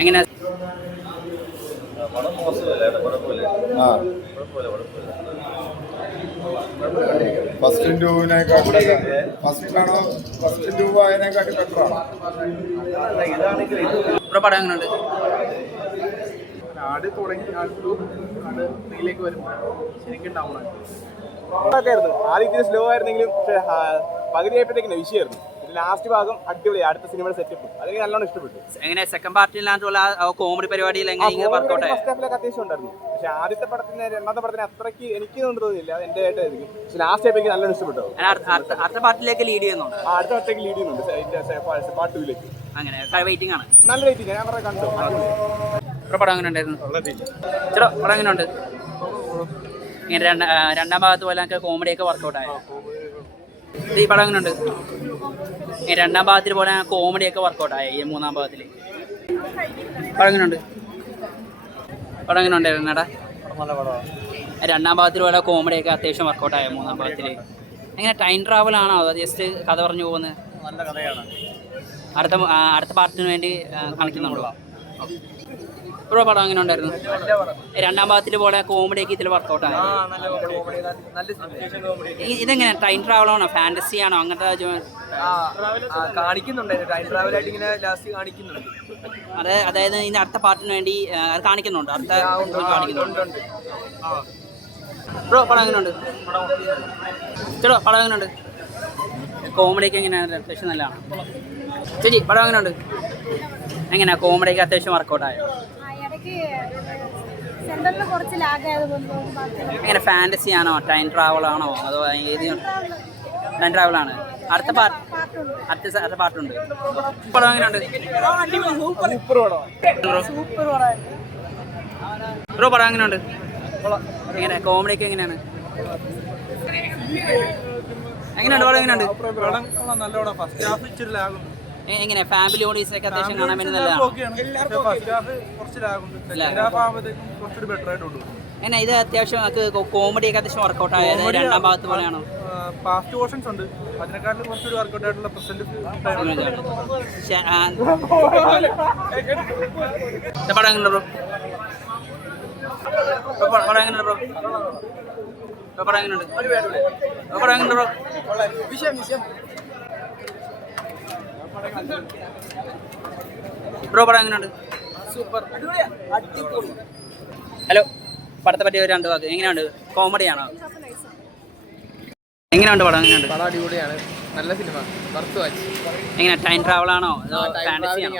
എങ്ങനെ first two ആയതിനെക്കാട്ടി ബെറ്ററാണ്. പടം എങ്ങനെയുണ്ട്? ആട് തുടങ്ങി ആട് ത്രീയിലേക്ക് വരും ശരിക്കും ഡൗൺ ആയി. ആദ്യം ഇത്തിരി സ്ലോ ആയിരുന്നെങ്കിലും പകുതി ആയപ്പോഴത്തേക്കിന് വിഷയമായിരുന്നു. ലാസ്റ്റ് ഭാഗം അടിപൊളി. അടുത്ത സിനിമയുടെ സെറ്റപ്പ് അതെനിക്ക് നല്ലോണം ഇഷ്ടപ്പെട്ടു. എങ്ങനെ സെക്കൻഡ് പാർട്ടിലായിട്ടുള്ള കോമഡി പരിപാടിയിൽ അത്യാവശ്യം ഉണ്ടായിരുന്നു. പക്ഷെ ആദ്യത്തെ പടത്തിന് രണ്ടാമത്തെ പടത്തിന് അത്രയ്ക്ക് എനിക്ക് തോന്നുന്നില്ല. എന്റെ ആയിട്ടായിരിക്കും. പക്ഷെ ലാസ്റ്റ് ആയപ്പോൾ എനിക്ക് നല്ലോണം ഇഷ്ടപ്പെട്ടു. അടുത്ത പാർട്ടിലേക്ക് ലീഡ് ചെയ്യുന്നുണ്ട്. അടുത്ത പാർട്ടിലേക്ക് ലീഡ് ചെയ്യുന്നുണ്ട്. പാർട്ട് 2ലേക്ക്. അങ്ങനെ വെയിറ്റിംഗ് ആണ്. നല്ല വെയിറ്റിംഗ്. ഞാൻ കുറെ കണ്ടു. പടം എങ്ങനെ ഉണ്ടായിരുന്നു? ചേട്ടാ പടം എങ്ങനെ ഉണ്ട്? ഇങ്ങനെ രണ്ടാം ഭാഗത്ത് പോലെ കോമഡിയൊക്കെ വർക്കൗട്ടായോ? ഈ പടം എങ്ങനെ ഉണ്ട്? രണ്ടാം ഭാഗത്തിൽ പോലെ കോമഡിയൊക്കെ വർക്കൗട്ടായോ ഈ മൂന്നാം ഭാഗത്തിൽ? പടം എങ്ങനെ ഉണ്ട്? പടം എങ്ങനെ ഉണ്ടായിരുന്നു ഏട്ടാ? രണ്ടാം ഭാഗത്തിൽ പോലെ കോമഡിയൊക്കെ അത്യാവശ്യം വർക്കൗട്ടായോ മൂന്നാം ഭാഗത്തിൽ? എങ്ങനെ ടൈം ട്രാവൽ ആണോ അതോ ജസ്റ്റ് കഥ പറഞ്ഞു പോകുന്നത്? നല്ല കഥയാണ്. അടുത്ത പാർട്ടിന് വേണ്ടി കാണിക്കുന്നുള്ളൂ. ബ്രോ പടം എങ്ങനെ ഉണ്ടായിരുന്നു? രണ്ടാം ഭാഗത്തിൽ പോലെ കോമഡിയൊക്കെ ഇതിൽ വർക്കൗട്ടാണ്. ഇതെങ്ങനെ ടൈം ട്രാവൽ ആണോ ഫാന്റസി ആണോ അങ്ങനത്തെ കാണിക്കുന്നുണ്ട്? ടൈം ട്രാവൽ ആയിട്ട് ഇങ്ങനെ ലാസ്റ്റ് കാണിക്കുന്നുണ്ട്. അതായത് ഇതിന്റെ അടുത്ത പാർട്ടിന് വേണ്ടി അത് കാണിക്കുന്നുണ്ട്. അടുത്ത കാണിക്കുന്നുണ്ട്. ബ്രോ പടം എങ്ങനെയുണ്ട്? ചേട്ടോ പടം എങ്ങനെയുണ്ട്? കോമഡിയൊക്കെ എങ്ങനെയാണ്? അത്യാവശ്യം നല്ലതാണ്. ചേച്ചി പടം എങ്ങനെയുണ്ട്? എങ്ങനെയാ കോമഡിയൊക്കെ അത്യാവശ്യം വർക്കൗട്ടായോ? എങ്ങനെ ഫാന്റസി ആണോ ടൈം ട്രാവൽ ആണോ അതോ ഏത് ടൈം ട്രാവൽ ആണ്? അടുത്ത പാർട്ടുണ്ട്. പടം എങ്ങനെയുണ്ട്? ബ്രോ പടം എങ്ങനെയുണ്ട്? എങ്ങനെ കോമഡിയൊക്കെ എങ്ങനെയാണ്? എങ്ങനെയുണ്ട് പടം? എങ്ങനെയുണ്ട്? എങ്ങനെ ഫാമിലി ഓഡീസിലൊക്കെ അത്യാവശ്യം കാണാൻ വേണ്ടി എങ്ങനെ ഇത് അത്യാവശ്യം കോമഡിയൊക്കെ അത്യാവശ്യം വർക്കൗട്ട് ആയത് രണ്ടാം ഭാഗത്ത് പോലെയാണോ? ഫാസ്റ്റ് പോർഷൻസ് ഉണ്ട്, അതിനെക്കാട്ടിലും കുറച്ചൊരു വർക്കൗട്ട് ആയിട്ടുള്ള പ്രസന്റ് പടം എങ്ങനെയുണ്ട് ബ്രോ? പടം എങ്ങനെയുണ്ട് ബ്രോ? പടം എങ്ങനെയുണ്ട്? പടം എങ്ങനെയുണ്ട് ബ്രോ? ബ്രോ പടം എങ്ങനെയുണ്ട്? സൂപ്പർ. ഹലോ പടത്തെ പറ്റിയ ഒരു രണ്ട് വാക്ക്. എങ്ങനെയുണ്ട്? കോമഡിയാണോ? എങ്ങനെയുണ്ട് പടം? എങ്ങനെയുണ്ട്? പടം അടിപൊളിയാണ്. നല്ല സിനിമ. Worth watch. എങ്ങനെ ടൈം ട്രാവൽ ആണോ അതോ ഫാന്റസി ആണോ?